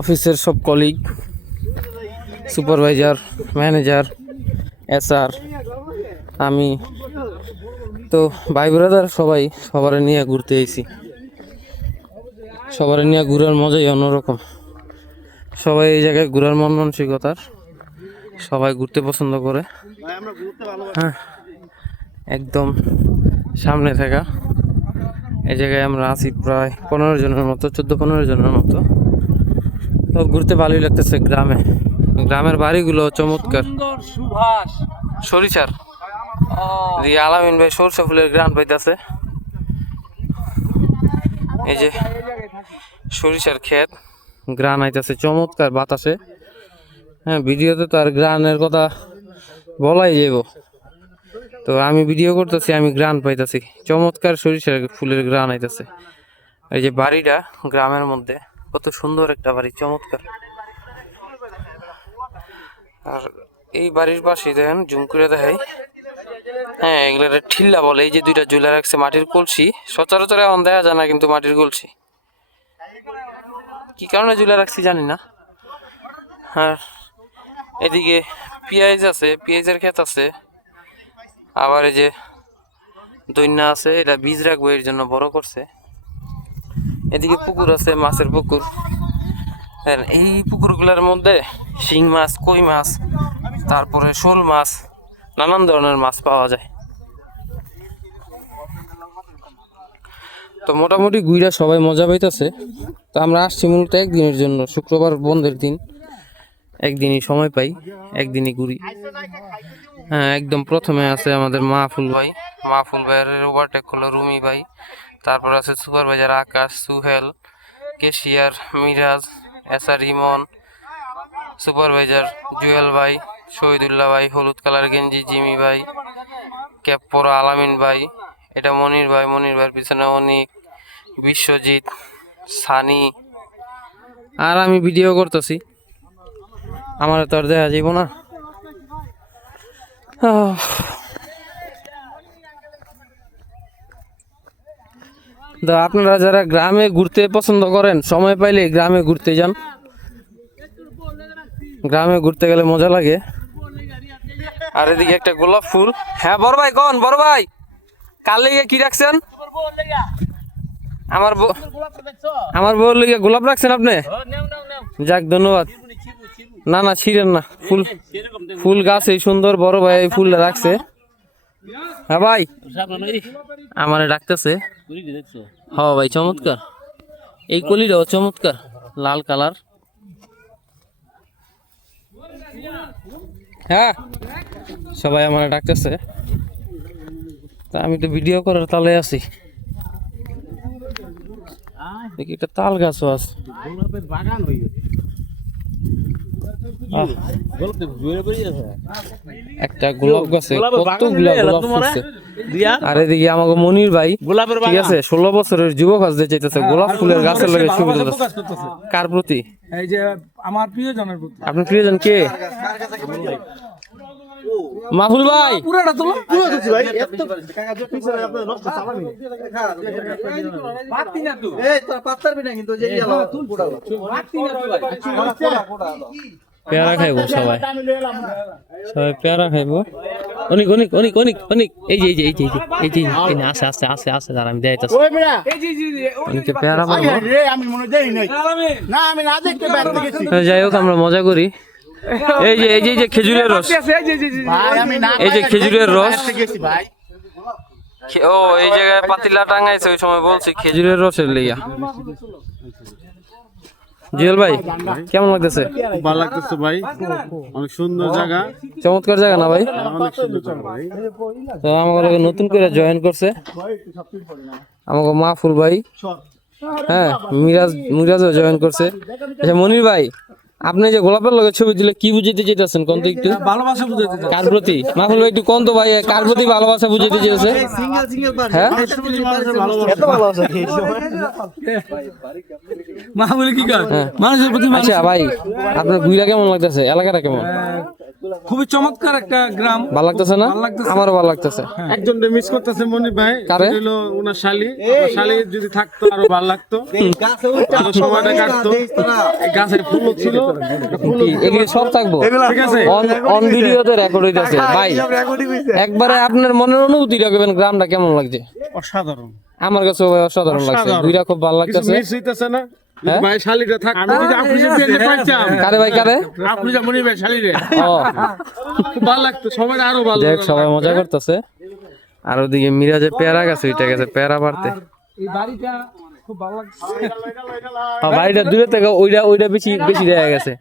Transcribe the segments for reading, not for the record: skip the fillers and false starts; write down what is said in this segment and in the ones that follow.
অফিসের সব colleague, supervisor, manager, SR, আমি তো ভাই ব্রাদার সবার নিয়ে ঘুরতে এসেছি। সবার নিয়ে ঘুরার মজাই অন্যরকম। সবাই এই জায়গায় ঘুরার মন মানসিকতার, সবাই ঘুরতে পছন্দ করে। হ্যাঁ, একদম সামনে থাকা এই জায়গায় আমরা আছি প্রায় 15 জনের মতো, 14-15 জনের মতো। তো ঘুরতে ভালোই লাগতেছে। গ্রামের বাড়িগুলো চমৎকার। সরিষার আলামিন ভাই সরষা ফুলের গ্রাম পাইতেছে। এই যে সরিষার ক্ষেত, গ্রান আইতেছে চমৎকার বাতাসে। হ্যাঁ, ভিডিওতে তো আর গ্রানের কথা বলাই যাব, তো আমি ভিডিও করতেছি, আমি গ্রান পাইতেছি চমৎকার সরিষার ফুলের গ্রান আইতেছে। এই যে বাড়িটা গ্রামের মধ্যে, কত সুন্দর একটা বাড়ি, চমৎকার। আর এই বাড়ির পাশে দেখেন, জুম করে দেখাই, হ্যাঁ এগুলো ঠিল্লা বলে। এই যে দুইটা ঝুলা রাখছে মাটির কলসি, সচরাচর এখন দেখা যায় না, কিন্তু মাটির কলসি কি কারণে ঝুলা রাখছি জানি না। আর এদিকে পেঁয়াজ আছে, পেঁয়াজের ক্ষেত আছে। আবার এই যে দৈন্যা আছে, এটা বীজ রাখবো এর জন্য বড় করছে। এদিকে পুকুর আছে, মাছের পুকুর। এই পুকুরগুলোর মধ্যে শিং মাছ, কই মাছ, তারপরে শোল মাছ, নানান ধরনের মাছ পাওয়া যায়। তো মোটামুটি ঘুরা সবাই মজা পাইতেছে। তো আমরা আসছি মূলত একদিনের জন্য, শুক্রবার বন্ধের দিন, একদিনই সময় পাই, একদিনই ঘুরি। হ্যাঁ, একদম প্রথমে আছে আমাদের মাহফুল ভাইয়ের ওভারটেক করলো রুমি ভাই। তারপর আছে সুপারভাইজার আকাশ, সুহেল, কেশিয়ার মিরাজ, এসআর ইমন, সুপারভাইজার জুয়েল ভাই, শহীদুল্লাহ ভাই, হলুদ কালার গেঞ্জি জিমি ভাই, ক্যাপ পরা আলামিন ভাই, এটা মনির ভাইয়ের পিছনে অনিক, বিশ্বজিৎ, সানি। আর আমি ভিডিও করতেছি, আমার তো আর দেখা যাইব না। তো আপনারা যারা গ্রামে ঘুরতে পছন্দ করেন, সময় পাইলে গ্রামে ঘুরতে যান। গ্রামে ঘুরতে গেলে মজা লাগে। আর এদিকে একটা গোলাপ ফুল। হ্যাঁ বড় ভাই, কোন বড় ভাই, কার লেগে কি রাখছেন? আমার বউর লেগে গোলাপ রাখছেন আপনি? যাক, ধন্যবাদ। না ছিঁড়েন না, ফুল গাছ এই সুন্দর, বড় ভাই এই ফুলটা রাখছে। হ্যাঁ ভাই, আমারে ডাকতেছে। হ্যাঁ ভাই, চমৎকার এই কলিটাও চমৎকার, লাল কালার। হ্যাঁ, সবাই আমারে ডাকতেছে, তা আমি তো ভিডিও করার তালে আছি। দেখি একটা তাল গাছও আছে। একটা গোলাপ গাছে কতগুলা গোলাপ ফুলছে। আর এদিকে আমাকে মনির ভাই, ঠিক আছে, 16 বছরের যুবক আসতে চাইতেছে গোলাপ ফুলের গাছের লাগে ছবি তুলতেছে। কার প্রতি? এই যে আমার প্রিয়জনের প্রতি। আপনার প্রিয়জন কে? মাহুল ভাই, পুরোটা তো পুরো দিছি ভাই। এত কাকা যে পিছনে আপনি নষ্ট চালামি বাতি না তো। এই তোর পাত্তার বিনা কিন্তু যে গেল পুরো বাতি না তো ভাই। পেয়ারা খাইবো সবাই পেয়ারা খাইবো। অনেক এই যে আসে দাঁড়া, আমি দেখাইতাছি। ওই মিয়া অনেকে পেয়ারা পাবো। রে আমি মনে দেই নাই না, আমি না দেখতে বাইরে গেছি। যাই হোক, আমরা মজা করি। এই যে খেজুরের রস, ভাই আমি না, এই যে খেজুরের রস গেছি ভাই। ও এই জায়গায় পাতিলা টাঙাইছে, ওই সময় বলছি খেজুরের রসের লেগা। জুয়েল ভাই, কেমন লাগতেছে? ভালো লাগতেছে ভাই, অনেক সুন্দর জায়গা, চমৎকার জায়গা না ভাই? অনেক সুন্দর জায়গা ভাই। তো আমাকে নতুন করে জয়েন করছে আমাকে মাহফুল ভাই। হ্যাঁ, মিরাজও জয়েন করছে। আচ্ছা মনির ভাই, আপনি যে গোলাপের লগে ছবি দিলে কি বুঝাইতে চাইতেছেন কোন তো একটু? ভালোবাসা বুঝাইতে চাই। কার প্রতি? মাহফুল ভাই একটু কোন তো ভাই, কার প্রতি ভালোবাসা বুঝাইতে চাইছে? সিঙ্গেল হ্যাঁ, এত ভালোবাসা কি মা বলে কি কর? মানুষের প্রতি আচ্ছা ভাই, আপনার ঘুরা কেমন লাগতেছে? এলাকাটা কেমন? খুবই চমৎকার একটা গ্রাম। ভালো লাগতেছে না? ভালো লাগতেছে। আমারও ভালো লাগতেছে। একজন মিস করতেছে মনির ভাই, কারে? সেটা হলো ওনার শালি। ওনার শালি যদি থাকতো আরো ভালো লাগতো, আরো সময়টা কাটতো। এই গাছের ফুল ছিল, কি এগুলি সব থাকবো? ঠিক আছে। অন ভিডিওতে রেকর্ড হইতাছে ভাই। একবারে আপনার মনের অনুভূতিটা কেবেন, গ্রামটা কেমন লাগছে? অসাধারণ। আমার কাছে ভাই অসাধারণ লাগছে, অসাধারণ। দুইটা খুব ভালো কিছু লাগতেছে। মিস হইতেছে না? যদি হ্যাঁ? ভাই শালিটা থাকতো, যদি আপনি যদি এনে পাইতাম, কারে ভাই কারে? আপনি যে মনির ভাই শালিরে, ও খুব ভালো লাগতো, সময়টা আরো ভালো দেখ লাগতো। সবাই মজা করতেছে। আর ওদিকে মিরাজে পেয়ারা গাছ, ওইটা গেছে পেয়ারা পারতে। এই বাড়িটা খুব ভালো লাগছে। বাড়িটা দূরে থেকে ওইটা বেশি বেশি দেখা গেছে।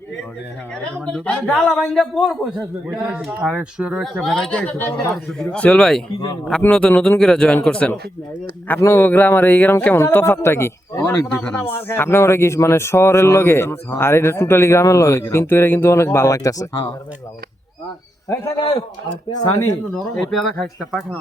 ডালা ভাঙ্গা পর পয়সা আসবে। চল ভাই, আপনিও তো নতুন করে জয়েন করছেন, আপনার গ্রাম আর এই গ্রাম কেমন, তফাৎটা কি? অনেক ডিফারেন্স। আপনার ওটা কি মানে শহরের লগে আর এটা টোটালি গ্রামের লগে, কিন্তু এটা কিন্তু অনেক ভালো লাগতেছে। সানি এই পেয়ারা খাইছ পাখনা